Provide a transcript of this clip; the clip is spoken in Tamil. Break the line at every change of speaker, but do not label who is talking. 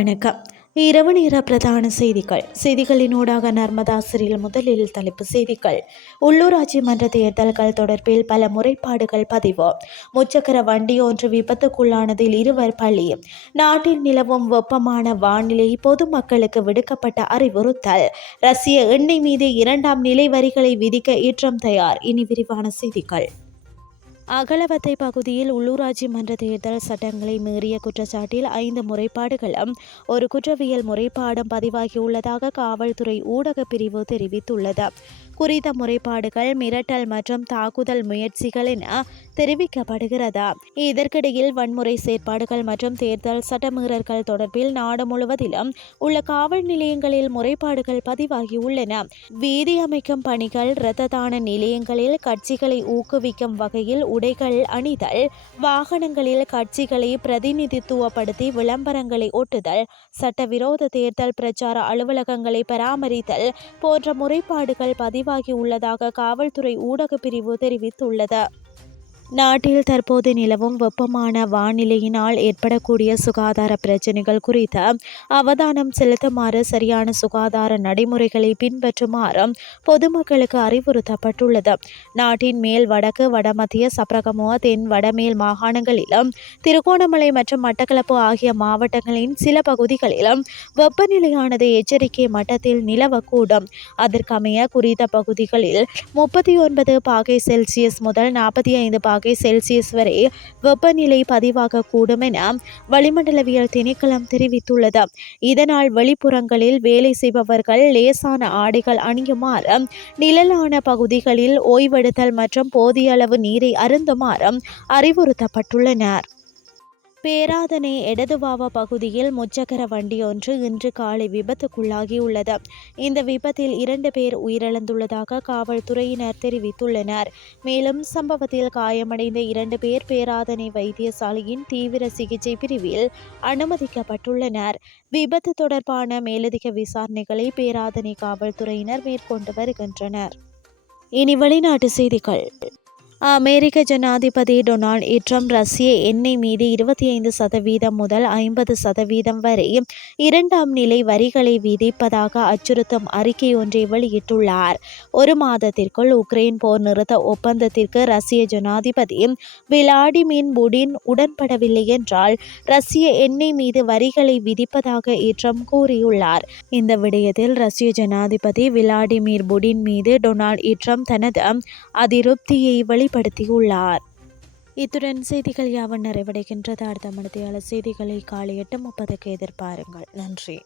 வணக்கம். இரவு நேர பிரதான செய்திகள். செய்திகளினூடாக நர்மதா சிறில் முதலில் தலைப்பு செய்திகள். உள்ளூராட்சி மன்ற தேர்தல்கள் தொடர்பில் பல முறைப்பாடுகள் பதிவு. முச்சக்கர வண்டி ஒன்று விபத்துக்குள்ளானதில் இருவர் பள்ளி நாட்டில் நிலவும் வெப்பமான வானிலை பொதுமக்களுக்கு விடுக்கப்பட்ட அறிவுறுத்தல். ரஷ்ய எண்ணெய் மீது இரண்டாம் நிலை வரிகளை விதிக்க ஈற்றம் தயார். இனி விரிவான செய்திகள். அகலவத்தை பகுதியில் உள்ளூராட்சி மன்ற தேர்தல் சட்டங்களை மீறிய குற்றச்சாட்டில் ஐந்து முறைப்பாடுகளும் ஒரு குற்றவியல் முறைப்பாடும் பதிவாகியுள்ளதாக காவல்துறை ஊடகப் பிரிவு தெரிவித்துள்ளது. குறித்த முறைப்பாடுகள் மிரட்டல் மற்றும் தாக்குதல் முயற்சிகள் என தெரிவிக்கப்படுகிறது. இதற்கிடையில் வன்முறை செயற்பாடுகள் மற்றும் தேர்தல் சட்டமீறல்கள் தொடர்பில் நாடு முழுவதிலும் உள்ள காவல் நிலையங்களில் முறைப்பாடுகள் பதிவாகியுள்ளன. வீதி அமைக்கும் பணிகள் இரத்த தான நிலையங்களில் கட்சிகளை ஊக்குவிக்கும் வகையில் உடைகள் அணிதல் வாகனங்களில் கட்சிகளை பிரதிநிதித்துவப்படுத்தி விளம்பரங்களை ஒட்டுதல் சட்டவிரோத தேர்தல் பிரச்சார அலுவலகங்களை பராமரித்தல் போன்ற முறைப்பாடுகள் பதிவாகியுள்ளதாக காவல்துறை ஊடகப் பிரிவு தெரிவித்துள்ளது. நாட்டில் தற்போது நிலவும் வெப்பமான வானிலையினால் ஏற்படக்கூடிய சுகாதார பிரச்சினைகள் குறித்த அவதானம் செலுத்துமாறு சரியான சுகாதார நடைமுறைகளை பின்பற்றுமாறு பொதுமக்களுக்கு அறிவுறுத்தப்பட்டுள்ளது. நாட்டின் மேல் வடக்கு வடமத்திய சப்ரகமுவ தென் வடமேல் மாகாணங்களிலும் திருகோணமலை மற்றும் மட்டக்களப்பு ஆகிய மாவட்டங்களின் சில பகுதிகளிலும் வெப்பநிலையானது எச்சரிக்கை மட்டத்தில் நிலவக்கூடும். அதற்கமைய குறித்த பகுதிகளில் முப்பத்தி ஒன்பது பாகை செல்சியஸ் முதல் நாற்பத்தி ஐந்து பாகை வகை செல்சியஸ் வரை வெப்பநிலை பதிவாகக்கூடும் என வளிமண்டலவியல் திணைக்களம் தெரிவித்துள்ளது. இதனால் வெளிப்புறங்களில் வேலை செய்பவர்கள் லேசான ஆடைகள் அணியுமாறு நிழலான பகுதிகளில் ஓய்வெடுத்தல் மற்றும் போதிய அளவு நீரை அருந்துமாறு அறிவுறுத்தப்பட்டுள்ளனர். பேராதனை எடதுவாவா பகுதியில் முச்சக்கர வண்டியொன்று இன்று காலை விபத்துக்குள்ளாகியுள்ளது. இந்த விபத்தில் இரண்டு பேர் உயிரிழந்துள்ளதாக காவல்துறையினர் தெரிவித்துள்ளனர். மேலும் சம்பவத்தில் காயமடைந்த இரண்டு பேர் பேராதனை வைத்தியசாலையின் தீவிர சிகிச்சை பிரிவில் அனுமதிக்கப்பட்டுள்ளனர். விபத்து தொடர்பான மேலதிக விசாரணைகளை பேராதனை காவல்துறையினர் மேற்கொண்டு வருகின்றனர். இனி வெளிநாட்டு செய்திகள். அமெரிக்க ஜனாதிபதி டொனால்ட் ட்ரம்ப் ரஷ்ய எண்ணெய் மீது இருபத்தி ஐந்து சதவீதம் முதல் ஐம்பது சதவீதம் வரை இரண்டாம் நிலை வரிகளை விதிப்பதாக அச்சுறுத்தும் அறிக்கை ஒன்றை வெளியிட்டுள்ளார். ஒரு மாதத்திற்குள் உக்ரைன் போர் நிறுத்த ஒப்பந்தத்திற்கு ரஷ்ய ஜனாதிபதி விளாடிமின் புடின் உடன்படவில்லை என்றால் ரஷ்ய எண்ணெய் மீது வரிகளை விதிப்பதாக ட்ரம்ப் கூறியுள்ளார். இந்த விடயத்தில் ரஷ்ய ஜனாதிபதி விளாடிமிர் புடின் மீது டொனால்ட் ட்ரம்ப் தனது அதிருப்தியை வெளி வெளிப்படுத்தியுள்ளார். இத்துடன் செய்திகள் யாவும் நிறைவடைகின்றது. அடுத்த மனதையாளர் செய்திகளை காலை எட்டு முப்பதுக்கு எதிர்பாருங்கள். நன்றி.